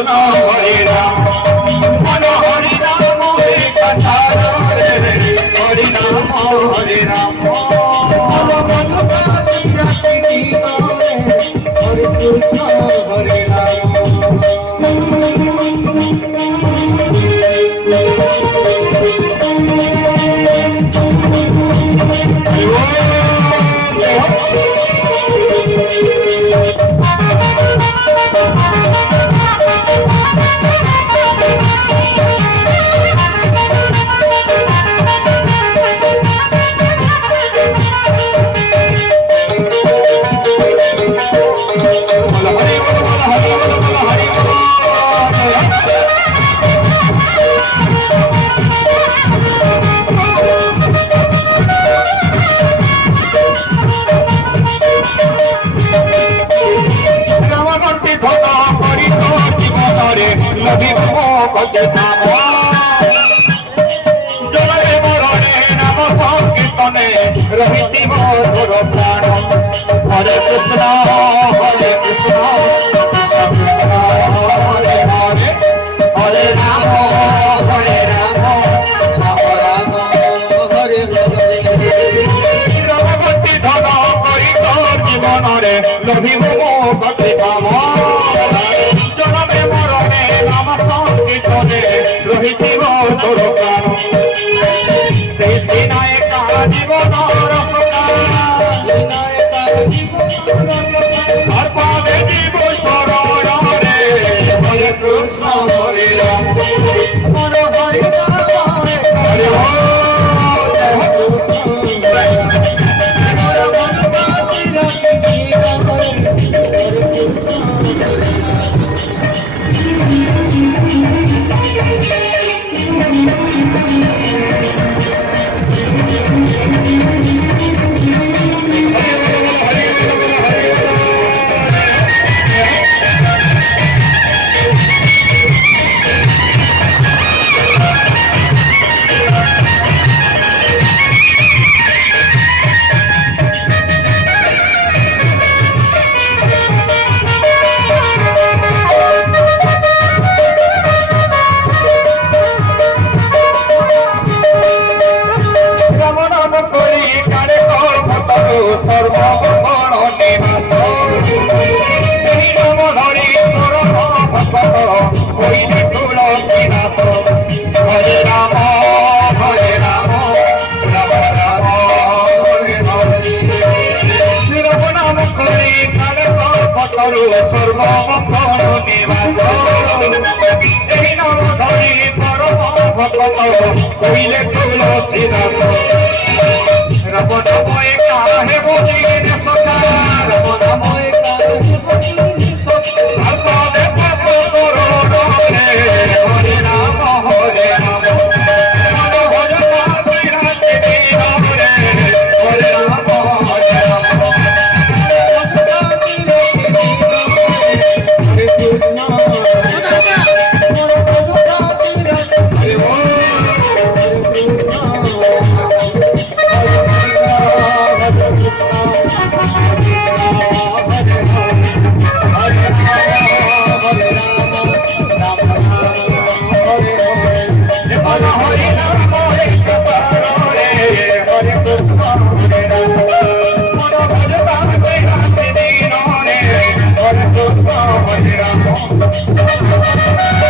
কৃষ্ণ হরে রাম মনো হরি নাম রে হরি নাম হরে রাম হরে কৃষ্ণ হরে রাম জলে মরণে নাম সংকীর্তনে রহিতি মধুর প্রাণ হরে কৃষ্ণ কৃষ্ণ কৃষ্ণ হরে হরে হরে রাম রাম রাম হরে হরে ভক্তি ধন করি জীবନରେ লভিব ভক্তি কাম জনমে মরণে নাম সংকীর্তনে রহিথিব তোর প্রাণ সেই সিনায় কার জীবন আর পাবে জীব শরণে হরে কৃষ্ণ হরে রাম হরে হরে হরে সর্বমঙ্গল নিবাস এই নাম ধরি তোর ভক্ত হইলে তুলসী দাস হরে রাম রাম রাম হরে হরে রাম নাম করি কালে কল্পতরু সর্বমঙ্গল নিবাস এই নাম ধরি তোর ভক্ত হইলে তুলসী দাস রব নময় কাহে বুঝিনে সখা রব নময় কাহে বুঝিনে সখা ভক্তদের পাশ শরণে হরে রাম হরে রাম মন ভজতা বিরাজে রাম রে হরে রাম হরে রাম হরে কৃষ্ণ Hare Rama